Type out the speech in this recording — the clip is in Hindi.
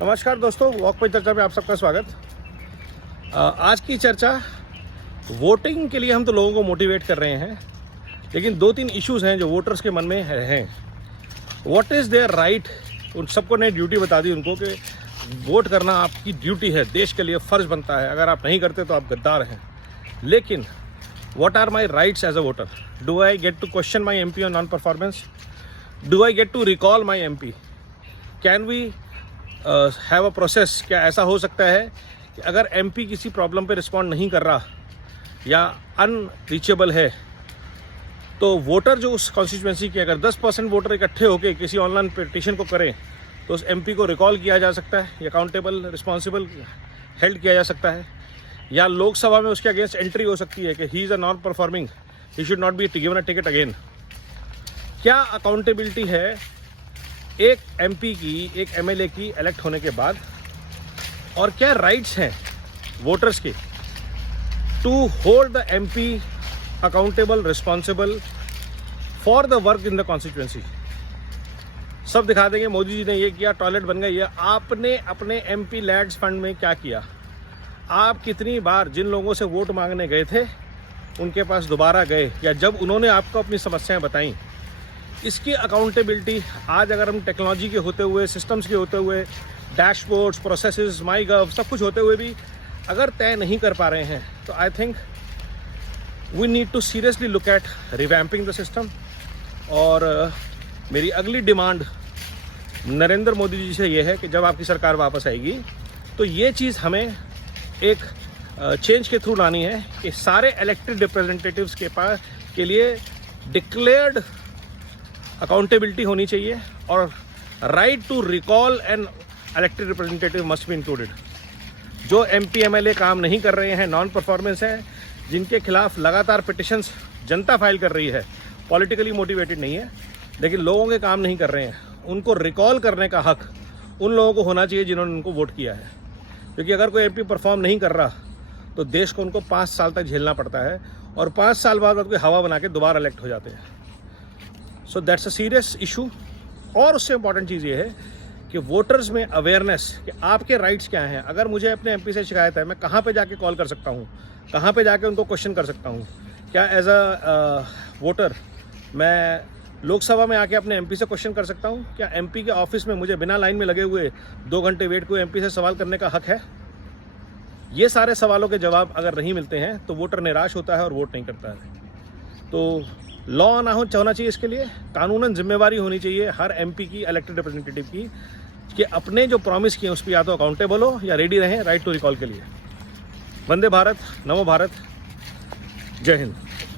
नमस्कार दोस्तों, वॉक पे चर्चा में आप सबका स्वागत। आज की चर्चा वोटिंग के लिए हम तो लोगों को मोटिवेट कर रहे हैं, लेकिन दो तीन इश्यूज हैं जो वोटर्स के मन में हैं। व्हाट इज़ देयर राइट, उन सबको ने ड्यूटी बता दी उनको कि वोट करना आपकी ड्यूटी है, देश के लिए फ़र्ज़ बनता है। अगर आप नहीं करते तो आप गद्दार हैं। लेकिन what are my rights as a voter? Do I get to question my MP on non performance? Do I get to recall my MP? Can we have a process? क्या ऐसा हो सकता है कि अगर MP किसी प्रॉब्लम पे रिस्पॉन्ड नहीं कर रहा या अनरीचेबल है, तो वोटर जो उस कॉन्स्टिट्यूएंसी के अगर 10% वोटर इकट्ठे होकर किसी ऑनलाइन पिटीशन को करें तो उस MP को रिकॉल किया जा सकता है, या अकाउंटेबल रिस्पॉन्सिबल हेल्ड किया जा सकता है, या लोकसभा में उसके अगेंस्ट एंट्री हो सकती है कि he is a non performing, he should not be given a ticket again. क्या अकाउंटेबिलिटी है एक MP की, एक MLA की इलेक्ट होने के बाद, और क्या राइट्स हैं वोटर्स के to hold the MP accountable, responsible for the work in the constituency? सब दिखा देंगे, मोदी जी ने ये किया, टॉयलेट बन गई। आपने अपने MP लैड्स फंड में क्या किया? आप कितनी बार जिन लोगों से वोट मांगने गए थे उनके पास दोबारा गए, या जब उन्होंने आपको अपनी समस्याएं बताई? इसकी अकाउंटेबिलिटी आज अगर हम टेक्नोलॉजी के होते हुए, सिस्टम्स के होते हुए, डैशबोर्ड्स, प्रोसेसेस, MyGov सब कुछ होते हुए भी अगर तय नहीं कर पा रहे हैं, तो I think we need to seriously look at revamping the system. और मेरी अगली डिमांड नरेंद्र मोदी जी से ये है कि जब आपकी सरकार वापस आएगी तो ये चीज़ हमें एक चेंज के थ्रू लानी है कि सारे इलेक्टेड रिप्रेजेंटेटिव्स के लिए डिक्लेयर्ड अकाउंटेबिलिटी होनी चाहिए, और right to recall an elected representative must be included. जो MP MLA काम नहीं कर रहे हैं, नॉन परफॉर्मेंस हैं, जिनके खिलाफ लगातार पिटिशंस जनता फाइल कर रही है, पॉलिटिकली मोटिवेटेड नहीं है लेकिन लोगों के काम नहीं कर रहे हैं, उनको रिकॉल करने का हक उन लोगों को होना चाहिए जिन्होंने उनको वोट किया है। क्योंकि अगर कोई MP परफॉर्म नहीं कर रहा तो देश को उनको 5 साल तक झेलना पड़ता है, और 5 साल बाद कोई हवा बना के दोबारा इलेक्ट हो जाते हैं। So that's a serious issue. और उससे इम्पॉर्टेंट चीज़ ये है कि वोटर्स में अवेयरनेस कि आपके राइट्स क्या हैं। अगर मुझे अपने MP से शिकायत है, मैं कहाँ पे जाके कॉल कर सकता हूँ, कहाँ पे जाके उनको क्वेश्चन कर सकता हूँ? क्या एज अ वोटर मैं लोकसभा में आके अपने MP से क्वेश्चन कर सकता हूँ? क्या MP के ऑफिस में मुझे बिना लाइन में लगे हुए 2 घंटे वेट को MP से सवाल करने का हक है? ये सारे सवालों के जवाब अगर नहीं मिलते हैं तो वोटर निराश होता है और वोट नहीं करता है। तो लॉ ना होना चाहिए, इसके लिए कानूनन जिम्मेवारी होनी चाहिए हर MP की, इलेक्टेड रिप्रेजेंटेटिव की, कि अपने जो प्रॉमिस किए उस पर या तो अकाउंटेबल हो या रेडी रहें राइट टू रिकॉल के लिए। वंदे भारत, नमो भारत, जय हिंद।